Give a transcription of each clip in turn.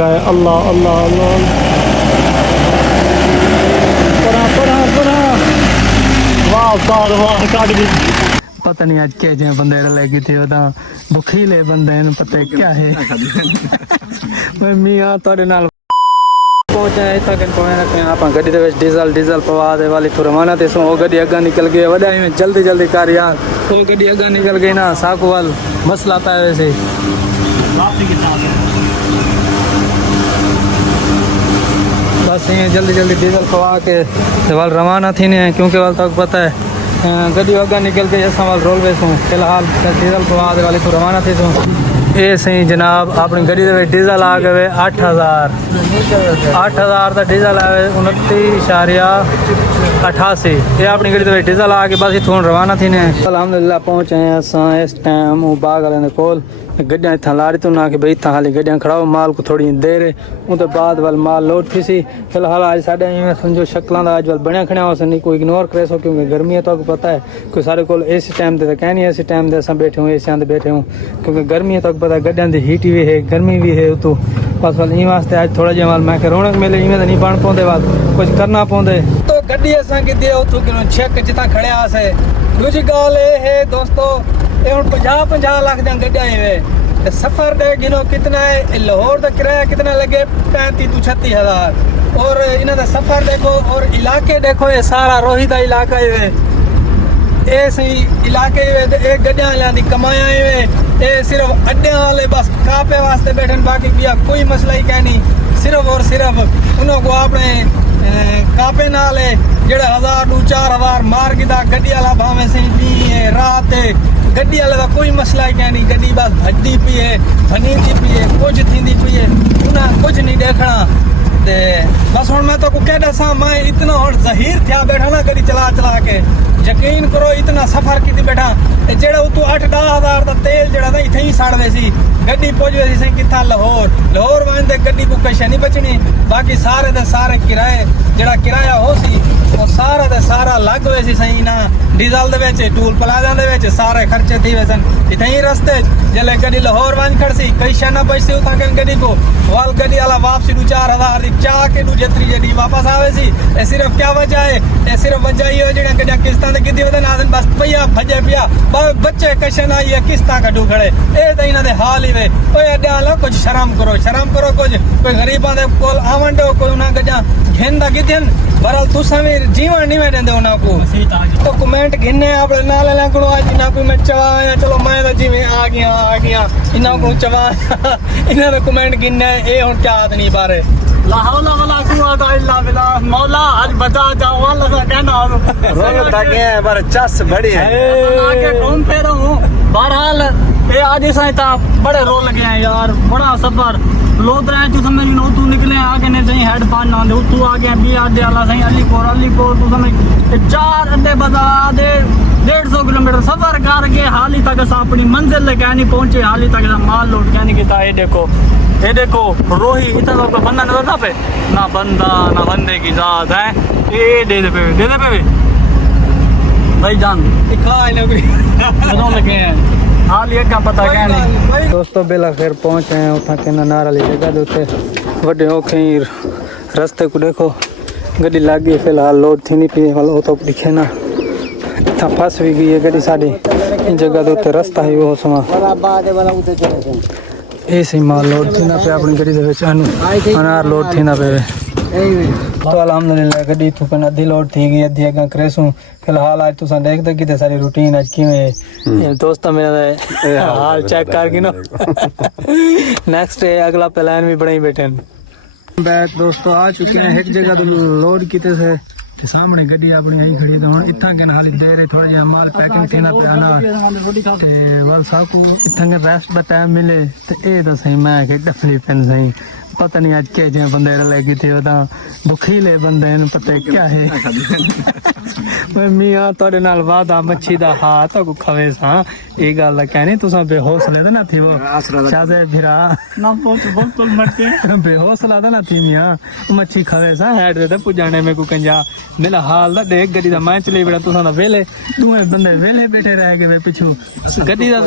अल्लाह अल्लाह अल्लाह परा परा परा वाह वाह वाह काट दी पता नहीं आज के जे बंदे लगी थी ओदा भुखीले बंदे नु पता क्या है मैं मियां तोड़े नाल पहुंचा है तक पहुंचे आप गड्डी दे डीजल डीजल पवा दे वाली तो रवाना थे सो गड्डी अगा निकल गई वडाई में जल्दी जल्दी कर यार फुल गड्डी अगा निकल गई ना साकुवाल मसला था वैसे वापसी के साथ बस ये जल्दी जल्दी डीजल पवा के वाल रवाना थी ने क्योंकि वाल तक पता है गड्डी अगा निकल गई असा वाल रोलवे सो फिलहाल डीजल पवा दे वाली तो रवाना थी सो ये सही जनाब अपनी गड्डी दे डीजल आ गए 8000 का डीजल आए 29.88 ये अपनी गड्डी दे डीजल आ के बस इथों रवाना थी ने अल्हम्दुलिल्लाह पहुंचे हैं असां इस टाइम बाग वाले दे कोल गड्डियां इत्थां ला रही तो ना कि भाई इत्थां हाली गड्डियां खड़ाओ माल को थोड़ी देर उनके बाद वाल माल लोड थी सी फिलहाल आज साढ़े इवें समझो शक्लों का अज वाल बनया खड़ा हो नहीं कोई इग्नोर करे सो क्योंकि गर्मी है तो पता है कोई सारे को इस टाइम से कह नहीं इस टाइम से अस बैठे हूँ एशिया बैठे हूँ क्योंकि गर्मी है तो पता है गड्डियां की हीट भी है गर्मी भी है तो बस वाल इन वास्ते आज थोड़ा जहा वाल मैं रौनक मेले इवें तो नहीं बन पाते वाल कुछ करना पाते तो गड्डी असा कि उतों किलो चेक जितना खड़े से दूजी गल ये है दोस्तों ये हम 50 लाख दी गड्डियां इवें सफर दे गिनो कितना है लाहौर का किराया कितना लगे 35 to 36 हज़ार और इन्हों का सफर देखो और इलाके देखो ये सारा रोहित का इलाका है ये सही इलाके ये गड्डियां वाले की कमाया है ये सिर्फ अड्डे वाले बस कापे वास्ते बैठे बाकी पिया कोई मसला ही कह नहीं सिर्फ और सिर्फ उन्होंने को अपने कापे नाल जेड़ा 1000 to 4000 मार गिदा गड्डी वाला भावे सही दी है रात है गड्डी वाले का कोई मसला ही क्या नहीं गड्डी बस भड्डी पी है फनी दी पी है कुछ थी पी है उन्हें कुछ नहीं देखना ते बस हूँ मैं तो कह दसा मैं इतना हूँ जहीर थिया बैठा ना गड्डी चला चला के यकीन करो इतना सफर की बैठा जेड़ा उतू 8-10 हज़ार का तेल जरा इतने ही सड़ सी गड्डी पहुंच सी सही कितना लाहौर वांदे गड्डी को कशा नहीं बचनी बाकी सारे दे सारे किराए जरा किराया हो सी वो सारा दे सारा लग वे सी सही ना डीजल दे टूल प्लाजा दे सारे खर्चे थी वे सन इतने ही रस्ते जले गड्डी लाहौर वन खड़सी कई शा ना बचती उतना गड्डी को वाल गड्डी वाला वापसी 4,000 की चाह के जतरी जड़ी वापस आवे सी ये सिर्फ क्या वजह है ये सिर्फ वजह ही है जड़ियां गड्डियां किस्तां ते कीती वदन आदन बस पईया भजे पिया बच्चे कशन आई है किस्तां कटू खड़े ये तो इन्हां दे हाल ही वे ओए अड्डा लो कुछ शर्म करो कुछ कोई गरीबां दे कोल आवन दो कोई उन्हां गड्डियां घेंदा किथन बरल तुसां भी जीवन नहीं मैं देंदे उन्हां को तो कमेंट गिने अपने नाल लंगणो आज ना कोई मैं चवाया चलो मैं तो जिवें आ गया इन्हां को चवा इन्हां दे कमेंट गिने ए हुन क्या आदनी बारे ला हौला वला कुव्वत इल्ला बिल्लाह मौला आज बचा जाओ अल्लाह सा कहना रोग तक है पर चस बड़ी है आगे घूम फिर हूं बहरहाल ये आज साई ता बड़े रो लगे हैं यार बड़ा सफर लोग रहे तू समझ नो तू निकले आगे ने सही हेड पान ना दे तू आ गया बी आदे वाला सही अलीपुर तू समझ 4 अड्डे बता दे 150 किलोमीटर सफर करके हाल ही तक अपनी मंजिल ले कह नहीं पहुंचे हाल ही तक माल लोड कह नहीं किया ये देखो रोही इतना तो बंदा नजर ना पे ना बंदा ना बंदे की जात है ये दे दे पे भाई जान लगे हैं हाल ये क्या पता क्या नहीं दोस्तों बेला खैर पहुंचे हैं उठा के नार वाली जगह दे उत्ते वड्डे औखे ही रास्ते को देखो गड्डी लग गई फिलहाल लोड थी नहीं पी वाला तो दिखे ना इतना फस भी गई है गड्डी साड़ी जगह दे उत्ते रास्ता ही वो समा ये सही माल लोड थी ना पे अपनी गड्डी दे अनार लोड थी ना पे तो अल्हम्दुलिल्लाह गड्डी तो कन अद्धी लोड थी गई अद्धी अगा करेसू फिलहाल आज तुसा देखते कि सारी रूटीन आज किवें दोस्त मेरा हाल चेक कर गिनो नेक्स्ट डे अगला प्लान भी बनाई बैठे बैक दोस्तों आ चुके हैं एक जगह तो लोड किते से सामने गड्डी अपनी आई खड़ी है तो हम इतना के हाली देर थोड़ा जिहा माल पैकिंग थी ना पिया ना ते वाल साकू इतना के रेस्ट दा टाइम मिले ते ए तो सही मैं के डफली पेन सही पता नहीं आज के जे बंदे लगी थी वो भुखीले बंदे नु पता क्या है मैं मियां तोड़े नाल वादा मच्छी दा हाथ को खवे सा ये गल कहनी तुसा बेहौसले तो ना थी वो शायद फिरा ना बहुत मरते हैं बेहौसला तो ना थी मियां मच्छी खावे सा हेड दे पुजाने में को कंजा मेरा हाल दा देख गड्डी दा मैं चली बड़ा तुसा दा वेले दूए बंदे वेले बैठे रह गए पिछू गड्डी दा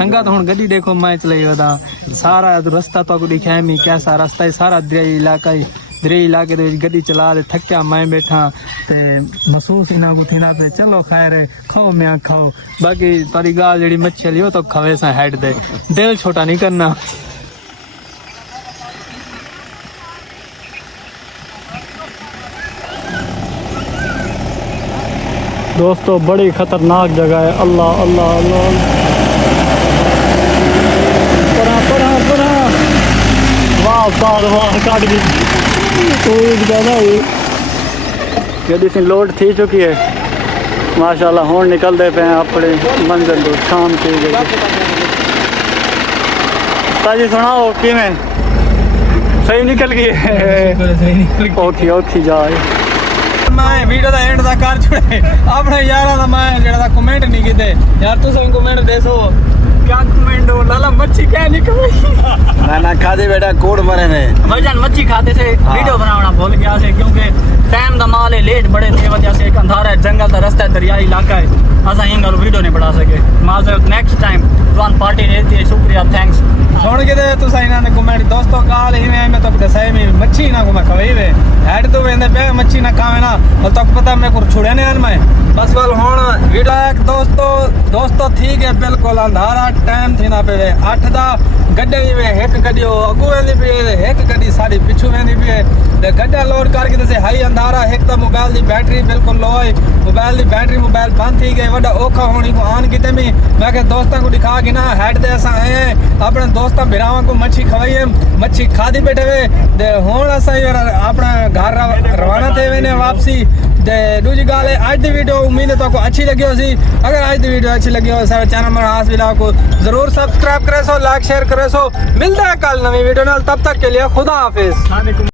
संगा तो हुन गड्डी देखो मैं चलाई वदा सारा रास्ता तो को दिखाया मी कैसा रास्ता है सारा दरियाई इलाका ही दरियाई इलाके दे गड्डी चला दे थक्या मैं बैठा ते महसूस इना को थीना ते चलो खैर है खाओ मैं खाओ बाकी तारी गाल जेड़ी मच्छी ली हो तो खावे सा हेड दे दिल छोटा नहीं करना दोस्तों बड़ी खतरनाक जगह है अल्लाह अल्लाह अल्लाह परा परा परा वाह सार वाह काट दी कोई ज्यादा है गड्डी से लोड थी चुकी है माशाल्लाह हुण निकलते पे अपने मंजिल तो शाम की गई ताजी सुनाओ कि में सही निकल गई है औखी औखी जाए मैं वीडियो दा एंड दा कर छुड़े अपने यारा दा मैं जेड़ा दा कमेंट नहीं कीते यार तुम कमेंट देसो क्या कमेंट हो लाला मच्छी क्या निकली ना खाते बेटा कोड मरे ने भाईजान मच्छी खाते से वीडियो बनाना भूल गया से क्योंकि टाइम दा माल है लेट बड़े थे वजह से एक अंधारा है जंगल दा रास्ता है दरियाई इलाका है असा इंगल वीडियो नहीं बना सके माजरत नेक्स्ट टाइम वन पार्टी रहती है शुक्रिया थैंक्स सुन के दे तुसा इना ने कमेंट दोस्तों काल ही मैं तो दसाई में मच्छी ना को मैं खवाई वे हेड तो वेंदे पे मच्छी ना खावे ना और तो पता मैं को छुड़े ने मैं बस वाल हुन वीडियो दोस्तों ठीक है बिल्कुल अंधारा टाइम थी ना पे 8 दा गड्डे वे एक गड्डी अगू वेंदी पे एक गड्डी साडी पिछू वेंदी पे ते गड्डा लोड करके ते हाई अंधारा एक तो मोबाइल दी बैटरी बिल्कुल लो है मोबाइल दी बैटरी मोबाइल बंद थी गई वडा ओखा होनी को आन किते में मैं के दोस्तों को दिखा के ना हेड दे असा है अपने दोस्तों बिरावा को मच्छी खवाई है मच्छी खादी बैठे वे ते हुन असा अपना घर रवाना थे वेने वापसी ते दूजी गाल है आज दी वीडियो उम्मीद है तो अच्छी लगी हो सी अगर आज दी वीडियो अच्छी लगी हो सारे चैनल में आस विला को जरूर सब्सक्राइब करे सो लाइक शेयर करे सो मिलता है कल नवी वीडियो नाल तब तक के लिए खुदा हाफिज।